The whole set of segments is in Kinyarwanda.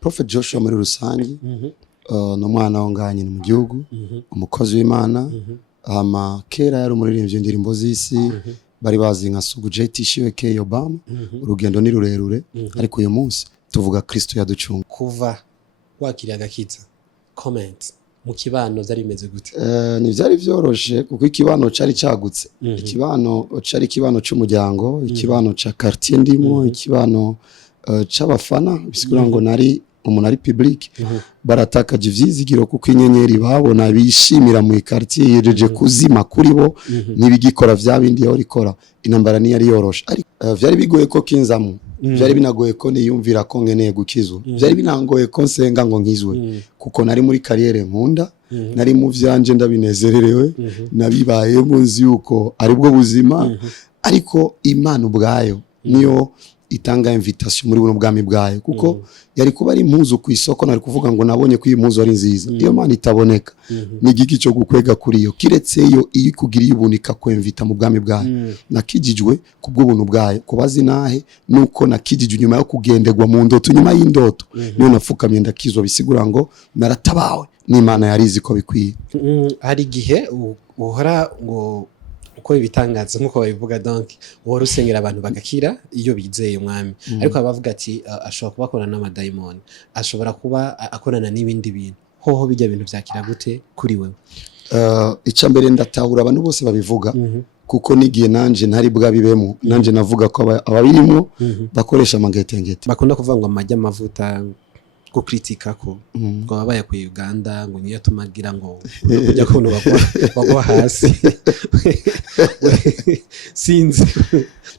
Prophet Joshua muri rusangi no mwana wanganye mu gihugu umukozi w'Imana kera yari umuririmbyi indirimbo z'isi bari bazi nka SUGU-Jay tishiwe koyoba urugendo ni rurerure ariko uyu munsi tuvuga Kristo yaducunga kuva wakiriye agakiza comment mu kibano zari bimeze gute ni byari byoroshe kuko ikibano cari cagutse ikibano cari kibano c'umuryango ikibano ca quartier ndimo ikibano c'abafana bisigura ngo nari umuntu ari public baratakaje ivyizigiro kuko inyenyeri babona bishimira mu quartier yejeje kuzima kuri bo nibigikora vya bindi yahora ikora intambara ni yari yoroshe ariko vyari bigoye ko kinzamu byari binagoye ko niyumvira ko ngeneye gukizwa byari binangoye ko nsenga ngo nkizwe kuko nari muri kariyere nkunda nari mu vyanje ndabinezererewe nabibaye munzi yuko ari bwo buzima ariko Imana ubwayo niyo itanga invitation muri buno bwami bwayo kuko yari kuba ari impuzu ku isoko nari kuvuga ngo nabonye ko iyi mpuzu ari nziza iyo Mana itaboneka ni giki cyo gukwega kuri yo kiretse yo iyi kugiriye ubunika ko invita mu bwami bwayo nakijijwe kubw'ubuntu bwayo kubazi nahe nuko nakijijwe nyuma yo kugenderwa mu ndoto nyuma y'indoto niyo nafukamye ndakizwa bisigura ngo naratabawe n'Imana yarizi ko bikwiye hari igihe uhora ngo uko ibitangaza nkuko babivuga donc wari usengera abantu bagakira iyo bizeye umwami ariko abavuga ati ashobora kuba akorana n'amadayimoni ashobora kuba akorana n'ibindi bintu hoho bijya bintu byakira gute kuri wewe icambere ndatahura abantu bose babivuga kuko nigihe nanje ntari bwabibemwo nanje navuga ko ababirimo bakoresha amangetengete bakunda kuvuga ngo amajya amavuta ko kritika ko ngo babaye ku Uganda ngo niyo tumagira ngo kujya kuno bagwa hasi sinzi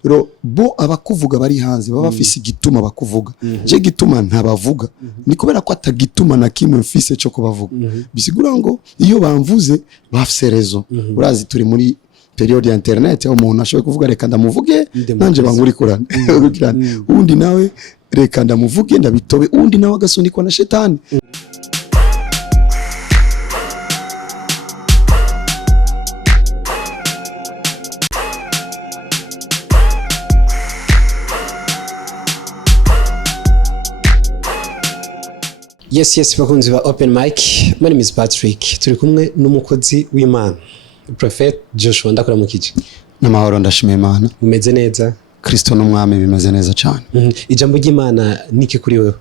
ro bo abakuvuga bari hanze baba bafise igituma bakuvuga je gituma ntabavuga ni kubera ko atagituma na kimwe mfise cyo kubavuga bisigura ngo iyo bamvuze bafise rezo urazi turi muri periode ya internet aho umuntu ashoboye kuvuga reka ndamuvuge nanje bangurikurana undi nawe reka ndamuvuge ndabitobe undi nawe agasunikwa na shetani yes bakunzi ba open mic my name is Patrick turi kumwe n'umukozi w'Imana Prophet Joshua ndakora mu kije n'amahoro ndashimye Imana umeze neza Kristo n'umwami bimeze neza cyane ijambo ry'Imana niki kuri wewe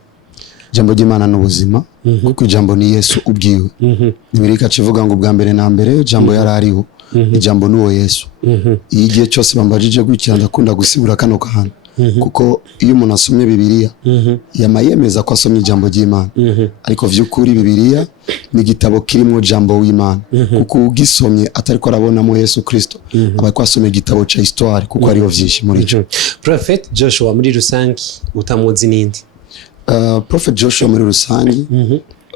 ijambo ry'Imana n'ubuzima kuko ijambo ni Yesu ubwiwe nibirika kivuga ngo bwa mbere na mbere ijambo yarariho ijambo nuwo Yesu igihe cyose bambajije gukira ndakunda gusibura kano kahana kuko iyo umuntu asomye Bibiliya yamayemeza ko asomye ijambo ry'Imana ariko vy'ukuri Bibiliya ni igitabo kirimo jambo w'Imana kuko ugisomye atari ko arabonamo Yesu Kristo aba ko asomye igitabo ca histoire kuko ariho vyinshi muri cyo Prophet Joshua muri rusangi utamuzi ninde Prophet Joshua muri rusangi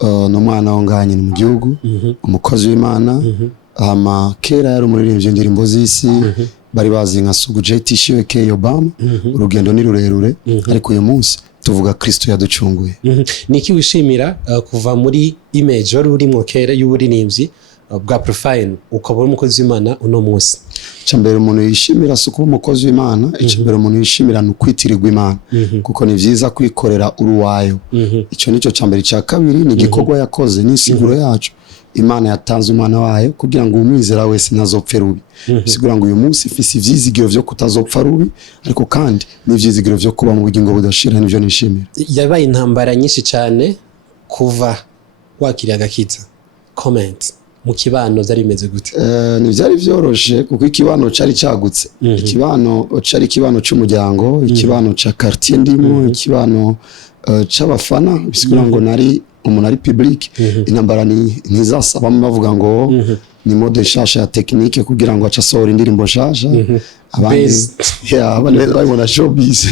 no mwana wanganye mu gihugu umukozi w'Imana kera yari umuririmbyi indirimbo z'isi bari bazi nka SUGU-Jay tishiwe koyoba urugendo ni rurerure ariko uyu munsi tuvuga Kristo yaducunguye niki wishimira kuva muri image wari urimo kera y'uburirimbyi bwa profile ukabura umukozi w'Imana uno munsi cyambere umuntu yishimira suko umukozi w'Imana cyambere umuntu yishimira n'ukwitirirwa Imana kuko ni vyiza kwikorera uruwayo ico nico cyambere cya kabiri ni gikorwa yakoze n'insiguro yacu Imana yatanze umwana wayo kugira ngo umwizera wese ntazopfe rubi bisigura ngo uyu munsi ifise ivyizigiro vyo kutazopfa rubi ariko kandi n'ivyizigiro vyo kuba mu bugingo budashira nivyo nishimira yabaye intambara nyinshi cyane kuva wakiriye agakiza comment mu kibano zari bimeze gute ni byari byoroshe kuko ikibano cari cagutse ikibano cari kibano c'umuryango ikibano ca quartier ndimo ikibano c'abafana bisigura ngo nari umuntu ari public intambara ntizasaba bavuga ngo ni mode shasha ya technique kugira ngo acasohora indirimbo shasha abandi babona showbiz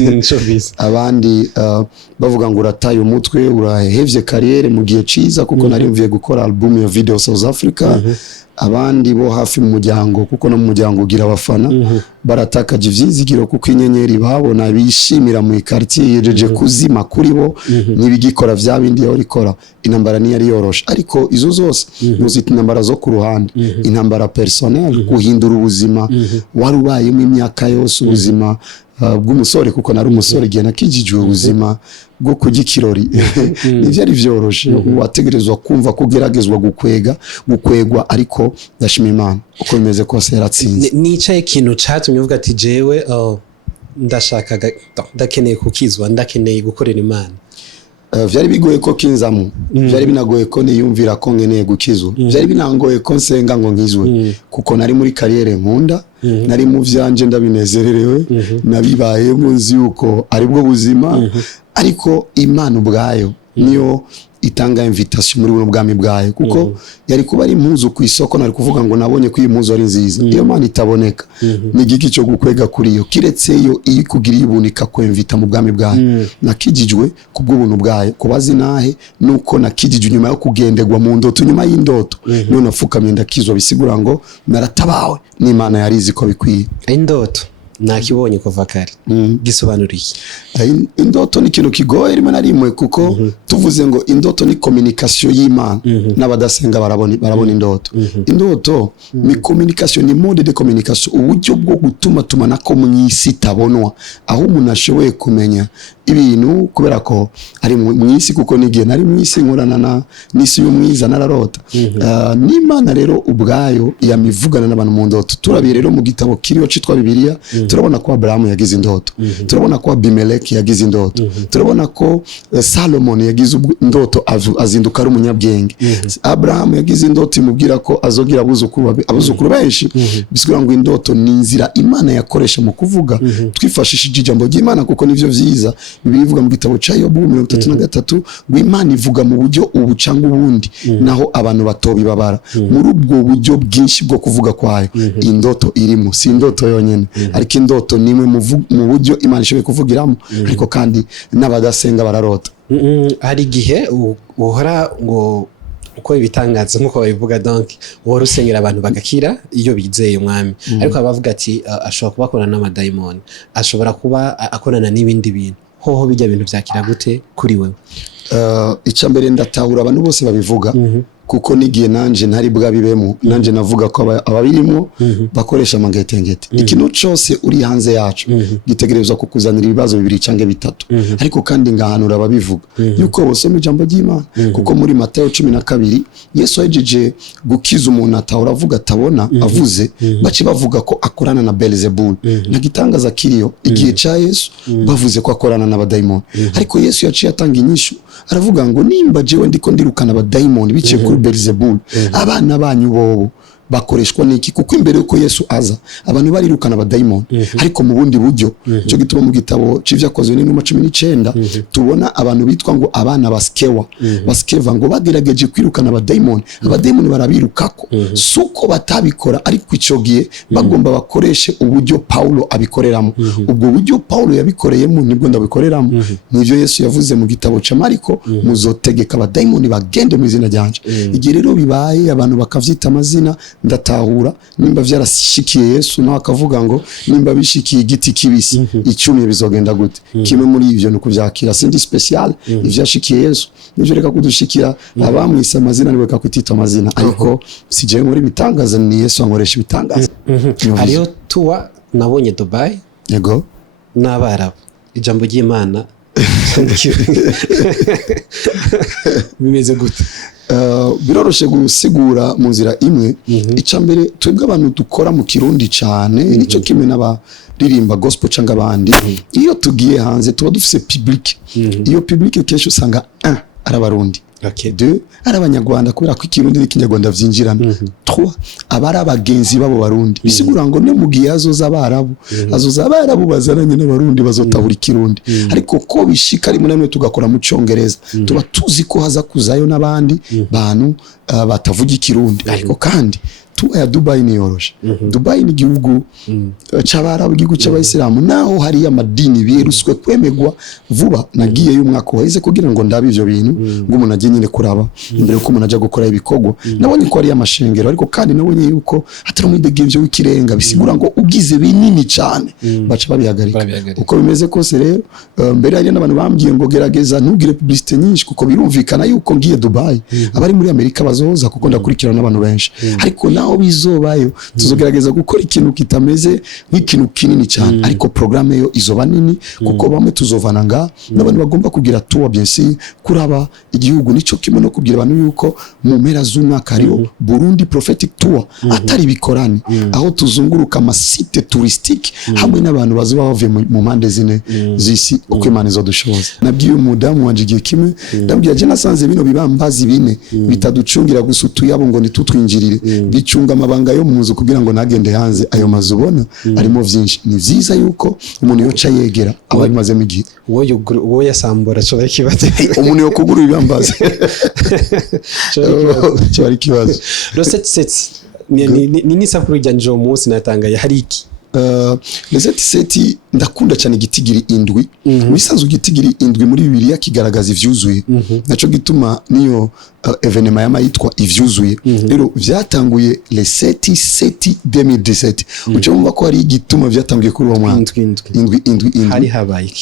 abandi bavuga ngo urataye umutwe urahevye carrière mu gihe ciza kuko nari mvuye gukora album ya video South Africa abandi bo hafi mu muryango kuko no mu muryango ugira abafana baratakaje ivyizigiro kuko inyenyeri babona bishimira mu quartier yejeje kuzima kuri bo nibigikora vya bindi yahora ikora intambara ni yari yoroshe ariko izo zose muzita intambara zo ku ruhande intambara personnel guhindura ubuzima warubayemo imyaka yose ubuzima bw'umusore kuko nari umusore igihe nakijijwe ubuzima bwo kugikirori nivyo ari vyoroshe wategerezwa kumva ko geragezwa gukwegwa ariko ndashima Imana uko bimeze kose yaratsinze. Nicaye ikintu catumye uvuga ati jewe ndashaka ndakeneye kukizwa ndakeneye gukorera Imana? Vyari bigoye ko kinzamu, vyari binagoye ko niyumvira ko nkeneye gukizwa, vyari binangoye ko nsenga ngo nkizwe kuko nari muri kariyere nkunda, nari mu vyanje ndabinezererewe, nabibaye munzi yuko ari bwo buzima, ariko Imana ubwayo niyo itanga invitation muri buno bwami bwayo kuko yari kuba ari impuzu ku isoko nari kuvuga ngo nabonye ko iyi mpuzu ari nziza, iyo Mana itaboneka ni giki cyo gukwega kuri yo kiretse yo iyi kugiriye ubunika ko invita mu bwami bwayo. Nakijijwe kubw'ubuntu bwayo kubazi nahe nuko nakijijwe nyuma yo kugendegwa mu ndoto, nyuma y'indoto niyo nafukamye ndakizwa, bisigura ngo naratabawe n'Imana yarizi ko bikwiye. Indoto nakibonye kuva kare gisobanuriye indoto ni ikintu kigoye rimwe na rimwe kuko tuvuze ngo indoto ni communication y'Imana n'abadasenga barabona indoto. Indoto ni communication, ni mode de communication, uburyo bwo gutuma tumanako mu isi tabonwa, aho umuntu ashoboye kumenya ibintu kubera ko ari mu isi kuko nigihe nari mu isi nkorana n'isi y'umwiza nararota. N'Imana rero ubwayo yamivugana n'abantu mu ndoto. Turabiye rero mu gitabo kiriho citwa Bibiliya, turabona ko Abraham yagize indoto, turabona ko Abimeleki yagize indoto, turabona ko Salomon yagize indoto azinduka ari umunyabwenge. Abraham yagize indoto imubwira ko azogira abuzukuru benshi, bisigura ngo indoto ni inzira Imana yakoresha mu kuvuga twifashishije ijambo ry'Imana kuko nivyo vyiza. Bibiliya ivuga mu gitabo ca Yobu 33 ngo Imana ivuga mu buryo ubu canga ubundi naho abantu batobibabara. Muri ubwo buryo bwinshi bwo kuvuga kwayo indoto irimo, si indoto yonyene ariko indoto nimwe mu buryo Imana ishoboye kuvugiramo, ariko kandi n'abadasenga bararota. Hari igihe uhora ngo uko ibitangaza nkuko babivuga, donc uhora usengera abantu bagakira iyo bizeye umwami, ariko abavuga ati ashobora kuba akorana n'amadayimoni, ashobora kuba akorana n'ibindi bintu. Hoho bijya bintu byakira gute kuri wewe? Icambere ndatahura abantu bose babivuga kuko nigihe nanje ntari bwabibemwo, nanje navuga ko ababirimo bakoresha amangetengete. Ikintu cyose uri hanze yacu gitegerezwa kukuzanira ibibazo bibiri canke bitatu, ariko kandi ngahanura ababivuga yuko bosoma ijambo ry'Imana kuko muri Matayo 12 Yesu ajeje gukiza umuntu atahura avuga atabona avuze baci bavuga ko akorana na Belzebul. Nagitangaza kiriyo igihe ca Yesu bavuze ko akorana n'abadayimoni, ariko Yesu yaciye atanga inyishu aravuga ngo nimba jewe ndiko ndirukana abadayimoni bice kuri Belzebul, abana banyu bobo bakoreshwa niki? Kuko imbere yuko Yesu aza abantu barirukana abadayimoni, ariko mu bundi buryo. Cyo gituma mu gitabo c'ivyakozwe n'inuma 19 tubona abantu bitwa ngo abana baskeva ngo bagerageje kwirukana abadayimoni, abadayimoni barabirukako. Suko batabikora, ariko ico gihe bagomba bakoreshe uburyo Paulo abikoreramo. Ubwo buryo Paulo yabikoreyemo nibwo ndabikoreramo. Nivyo Yesu yavuze mu gitabo ca Mariko, muzotegeka abadayimoni bagende mu izina ryanje. Igihe rero bibaye abantu bakavyita amazina, Ndabatahura nimba vyarashikiye Yesu nawe akavuga ngo nimba bishikiye igiti kibisi icumi bizogenda gute? Kimwe muri ivyo nuko vyakira sindi special ivyashikiye Yesu nivyo reka kudushikira abamwisa amazina niwe kakwitita amazina, ariko sije muri bitangaza ni Yesu ankoresha ibitangaza. Hariyo tuwa nabonye Dubai yego n'abarabu, ijambo ry'Imana bimeze gute? Biroroshe gusigura mu nzira imwe. Icambere twebwe abantu dukora mu Kirundi cyane nico kimwe n'abaririmba gospel canga abandi, iyo tugiye hanze tuba dufise public. Iyo public kesho usanga arabarundi, 2 arabanyarwanda kubera ko Ikirundi n'ikinyarwanda vyinjirana, 3 abari abagenzi babo barundi. Bisigura ngo ne mugiye azoza abarabu bazaranye n'abarundi bazotahura Ikirundi, ariko ko bishika rimwe namwe tugakora mu Congereza tuba tuzi ko haza kuzayo n'abandi bantu batavuga Ikirundi. Ariko kandi tuwa ya Dubai ni yoroshe. Dubai ni igihugu c'abarabu, igihugu c'abayisilamu, naho hari amadini biruswe kwemegwa vuba. Nagiye y'umwaka waheze kugira ngo ndabe ivyo bintu ngo umuntu agiye nyine kuraba imbere ko umuntu aja gukora ibikorwa. Nabonye ko ari amashengero, ariko kandi nabonye yuko hatari mu ndege w'ikirenga, bisigura ngo ugize binini cyane baca babihagarika. Uko bimeze kose rero mbere hari n'abantu bambwiye ngo gerageza ntugire publicité nyinshi kuko birumvikana yuko ngiye Dubai abari muri Amerika bazoza kuko ndakurikirana n'abantu benshi, ariko naho naho bizobayo tuzogerageza gukora ikintu kitameze nk'ikintu kinini cyane ariko programme yo izoba nini kuko bamwe tuzovana nga n'abantu bagomba kugira tour bien sûr kuraba igihugu nico kimwe no kubwira abantu yuko mu mpera z'umwaka hariho Burundi prophetic tour atari bikorani aho tuzunguruka amasite touristique hamwe n'abantu bazoba bavuye mu mpande zine z'isi uko Imana izodushoboza nabwiye umudamu wanje igihe kimwe ndambwira je nasanze bino bibambazi bine bitaducungira gusa utuyabo ngo nitutwinjirire bicunga amabanga yo mu nzu kugira ngo nagende hanze ayo mazu ubona arimo vyinshi ni vyiza yuko umuntu yoca yegera abari mazemo igihe wowe yasambura cyo kibazo umuntu yo kugura ibambazi cyo ari kibazo roset ni sakuru ryanje uwo munsi natangaye hari iki les ndakunda cyane igitigiri indwi wisanzwe igitigiri indwi muri Bibiliya kigaragaza ivyuzuye naco gituma niyo evenema yamayitwa ivyuzuye rero vyatanguye les 7/7/2017 uco mva ko hari igituma vyatanguye kuri uwo mwaka indwi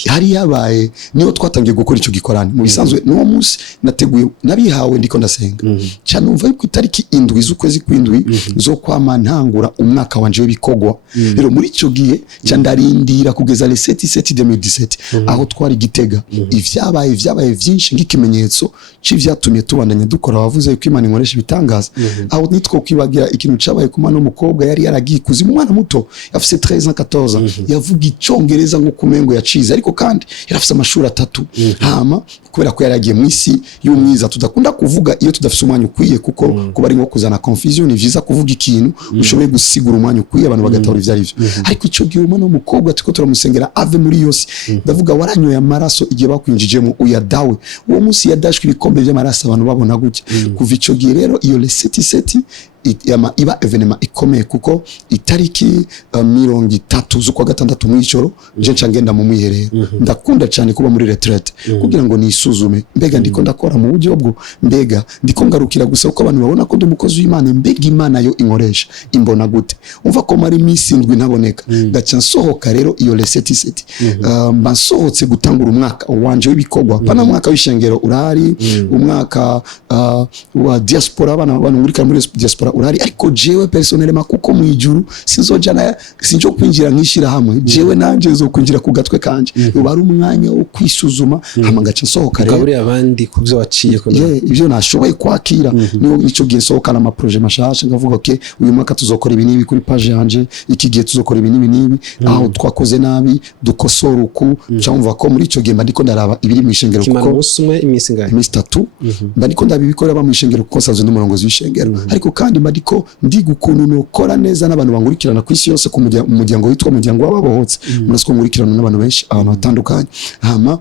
hari habaye niyo twatangiye gukora ico gikorani mu bisanzwe no munsi nateguye nabihawe ndiko ndasenga cyane umva yuko itariki indwi z'ukwezi kw'indwi zo kwama ntangura umwaka wanje w'ibikogwa rero muri ico gihe cyandarindira kugeza les 7/7/2017 aho twari Gitega ivyabaye vyinshi nk'ikimenyetso c'ivyatumye tubandanya dukora wavuze ko Imana inkoresha ibitangaza aho nitwo kwibagira ikintu cabaye kuma no mukobwa yari yaragiye kuzimu umwana muto yafise 13 14 yavuga icongereza nko kumengo yacize ariko kandi yarafise amashuri 3 hama kubera ko yaragiye mu isi y'umwiza tudakunda kuvuga iyo tudafise umwanya ukwiye kuko kuba ari nko kuzana confusion ni vyiza kuvuga ikintu ushoboye gusigura umwanya ukwiye abantu bagatahura ivyo arivyo ariko ico gihe umwana w'umukobwa tuko turamusengera ave muri yose ndavuga waranyoye amaraso igihe bakwinjijemo uyadawe uwo munsi yadashwe ibikombe by'amaraso abantu babona gutya kuva ico gihe rero iyo les 7/7 iba evenema ikomeye kuko itariki 30 z'ukwa gatandatu mu ijoro je ncangenda mu mwiherero ndakunda cyane kuba muri retraite kugira ngo nisuzume mbega ndiko ndakora mu buryo bwo mbega ndiko ngarukira gusa uko abantu babona ko ndi umukozi w'Imana mbega Imana yo inkoresha imbona gute umva ko mari misi ndwi ntaboneka gaca nsohoka rero iyo les 7/7 mba nsohotse gutangura umwaka wanje w'ibikogwa pana mwaka w'ishengero urari umwaka wa diaspora abana ngurika muri diaspora urari ariko jewe personnellement kuko mu ijuru sinzojana sinjo kwinjira nkishira hamwe jewe nanje zo kwinjira ku gatwe kanje bari umwanya wo kwisuzuma hamangaca nsohoka rero kaburi abandi kubyo waciye ko ibyo nashoboye kwakira nico gihe sohoka na projet mashasha ngavuga okay uyu mwaka tuzokora ibi nibi kuri page yanje iki gihe tuzokora ibi nibi aho twakoze nabi dukosora uku cyumva ko muri ico gihe ndiko ndaraba ibiri mu ishengero kuko musumwe imisi ngahe imisi 3 ndiko ndabibikora ba mu ishengero kuko sazo n'umurongozi w'ishengero ariko kandi ndiko ndigukuntu nokora neza n'abantu bangurikirana ku isi yose ku muryango witwa umuryango w'ababohotse murasiko ngurikirana n'abantu benshi abantu batandukanye hama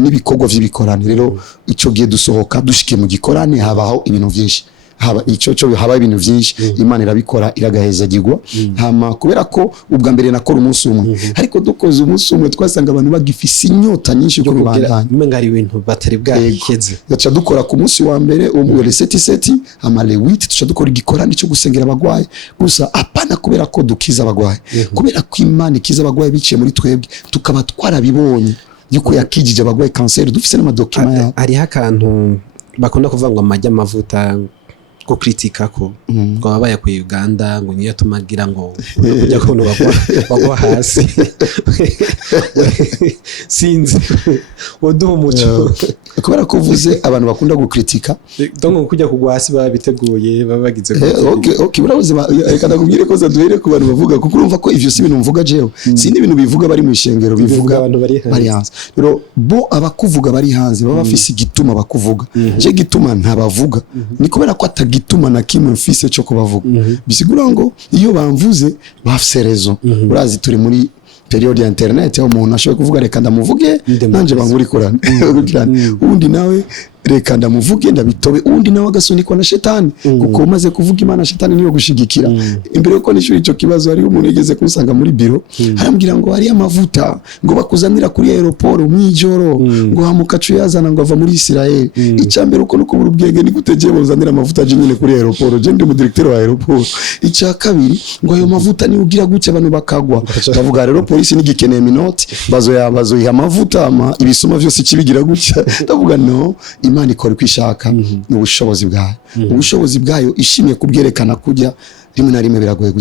n'ibikorwa vy'ibikorane rero ico gihe dusohoka dushikiye mu gikorane habaho ibintu vyinshi haba ico haba ibintu vyinshi Imana irabikora iragahezagirwa hama kubera ko ubwa mbere nakora umunsi umwe ariko dukoze umunsi umwe twasanga abantu bagifise inyota nyinshi cyo kubandanya ngari ibintu batari bwaheze yaca dukora ku munsi wa mbere umwe 7/7 hama le 8 tuca dukora igikorane cyo gusengera abagwayi gusa apana kubera ko dukiza abagwayi kubera ko Imana ikiza abagwayi biciye muri twebwe tukaba twarabibonye yuko yakijije abagwayi cancer dufise n'amadokima ya ari hakantu bakunda kuvuga ngo amajya amavuta ko kritika ko babaye ku Uganda ngo niyo tumagira ngo kujya kuno bagwa hasi sinzi woduha umuco kubera ko uvuze abantu bakunda gukritika donc kujya kugwa hasi babiteguye babagize okay burabuze reka ndakubwire ko zaduhere ku bantu bavuga kuko urumva ko ivyo si ibintu mvuga jewe sindi ibintu bivuga bari mu ishengero bivuga abantu bari hanze rero bo abakuvuga bari hanze baba bafise igituma bakuvuga je gituma ntabavuga ni kubera ko atagituma na kimwe mfise cyo kubavuga bisigura ngo iyo bamvuze bafise raison urazi turi muri periode ya internet aho umuntu ashoboye kuvuga reka ndamuvuge nanje bangurikorana ubundi nawe reka ndamuvuge ndabitobe ubundi nawe agasunikwa na shetani kuko umaze kuvuga Imana shetani niyo gushigikira imbere yuko nishuri ico kibazo ari umuntu yigeze kunsanga muri biro arambwira ngo ari amavuta ngo bakuzanira kuri aeroport umwijoro ngo hamukacu yazana ngo ava muri Israel icambere uko nuko buri ubwenge ni gutegeye bozanira amavuta je nyine kuri aeroport je ndi mu directeur wa aeroport icya kabiri ngo ayo mavuta ni ugira gucye abantu bakagwa bavuga rero polisi nigikeneye minoti bazo yiha amavuta ibisoma byose kibigira gucya ndavuga no Imana ikora kwishaka n'ubushobozi bwayo ubushobozi bwayo ishimye kubyerekana kujya rimwe na rimwe biragoye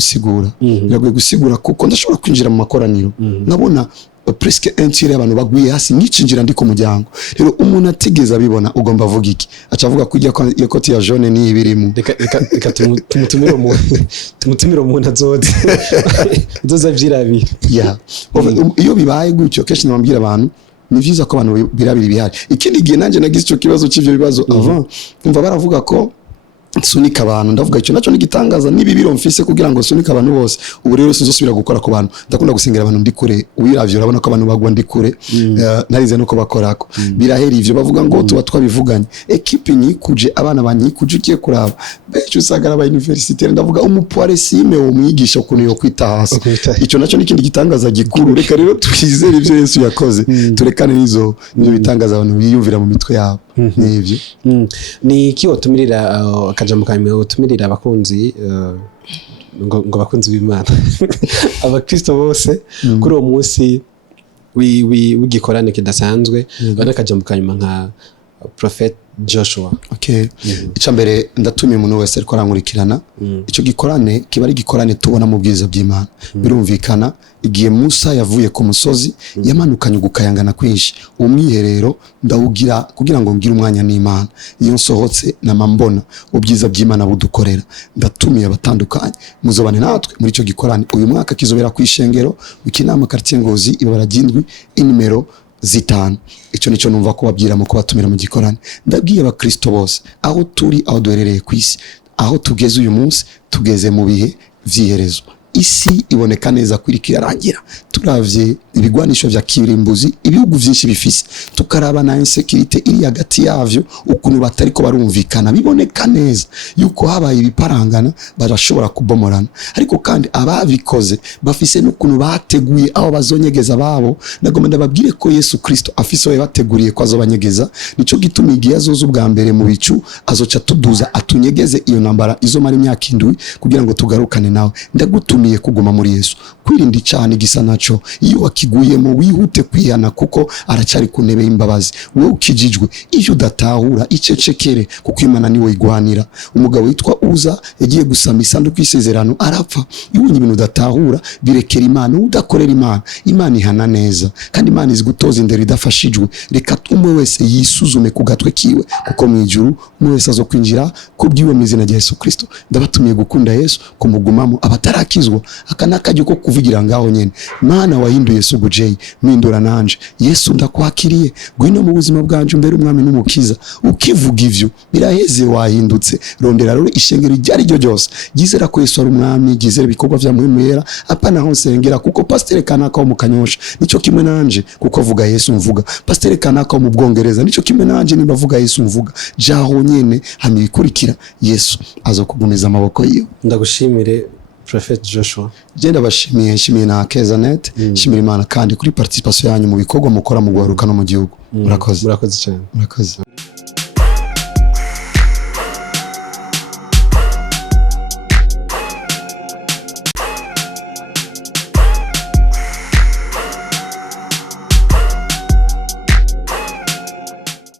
gusigura kuko ndashobora kwinjira mu makoraniro nkabona presque entier abantu bagwiye hasi nkicinjira ndi ku muryango rero umuntu atigeze abibona ugomba avuga iki acavuga kujya iyo koti ya jaune ni ibirimo reka tumutumire umuntu azoza vyirabira iyo bibaye gutyo kenshi nabambwira abantu ni vyiza ko abantu birabira ibihari ikindi gihe nanje nagize ico kibazo c'ivyo bibazo avant umva baravuga ko sunika abantu ndavuga icyo naco nigitangaza nibibiro mfise kugira ngo sunika abantu bose ubu rero sizosubira gukora ku bantu ndakunda gusengera abantu ndi kure uyiravyo urabona ko abantu bagwa ndi kure narize nuko bakorako birahera ivyo bavuga ngo tuba twabivuganye equipe nyikuje abana banyikuje ukiye kuraba becho usagara aba universitaire ndavuga umupoire sime wo mwigisha ukuntu yo kwita hasi icyo naco nikindi gitangaza gikuru reka rero twizere ivyo Yesu yakoze turekane nizo bitangaza abantu biyumvira mu mitwe yabo nivyo ni iki otumirira akajambo kamwe otumirira abakunzi ngo bakunzi b'Imana abakristo bose kuri uwo munsi w'igikorane kidasanzwe banakajambo kanyuma nka Prophet Joshua. Icambere ndatumiye umuntu wese ariko arankurikirana ico gikorane kiba ari gikorane tubona mu bwiza bw'Imana birumvikana igihe Musa yavuye ku musozi yamanukanye gukayangana kwinshi umwiherero ndawugira kugira ngo ngire umwanya n'Imana iyo nsohotse namambona ubwiza bw'Imana budukorera ndatumiye abatandukanye muzobane natwe muri ico gikorane uyu mwaka kizobera kwishengero ikinama quartier Ngozi ibara ry'indwi inimero zitanu ico nico numva ko babyira mu kubatumira mu gikorane ndabwiye abakristo bose aho turi aho duherereye kwisi aho tugeze uyu munsi tugeze mu bihe vyiherezo isi iboneka neza kwirikira rangira turavye ibigwanisho vya kirimbuzi ibihugu vyinshi bifise tukaraba na insecurity iri hagati yavyo ukuntu batariko barumvikana biboneka neza yuko habaye ibiparangana barashobora kubomorana ariko kandi ababikoze bafise n'ukuntu bateguye aho bazonyegeza babo nagomba ndababwire ko Yesu Kristo afise we bateguriye ko azobanyegeza nico gituma igihe azoza ubwa mbere mu bicu azoca tuduza atunyegeze iyo nambara izo mari imyaka 7 kugira ngo tugarukane nawe ndagutumiye kuguma muri Yesu kwirinda cyane gisa naco iyo wakiguyemo wihute kwihana kuko aracari ku ntebe y'imbabazi wowe ukijijwe iyo udatahura icecekere kuko Imana niwe igwanira umugabo witwa Uza yagiye gusama isanduku y'isezerano arapfa ibunye ibintu udatahura birekera Imana udakorera Imana ihana neza kandi Imana izi gutoza indero idafashijwe reka umwe wese yisuzume ku gatwe kiwe kuko mu ijuru umwe wese azokwinjira kubwiwe mu izina rya Yesu Kristo ndabatumiye gukunda Yesu kumugumamo abatarakizwa akanakajye ko kuvugira ngaho nyene Mana wahinduye SUGU-Jay mindura nanje Yesu ndakwakiriye gwino mu buzima bwanje mbere umwami n'umukiza ukivuga ivyo biraheze wahindutse rondera rero ishengero ryari ryo ryose gizera ko Yesu ari umwami gizera bikorwa vya muhemera apana aho nsengera kuko pasteur kanaka mu Kanyosha nico kimwe nanje kuko avuga Yesu mvuga pasteur kanaka mu Bwongereza nico kimwe nanje nimba avuga Yesu mvuga jaho nyene hamibikurikira Yesu azokugumiza amaboko yiwe ndagushimire Prophet Joshua genda bashimiye nshimiye na Kezanet shimira Imana kandi kuri participation yanyu mu bikorwa mukora mu gwaruka no mu gihugu murakoze cyane murakoze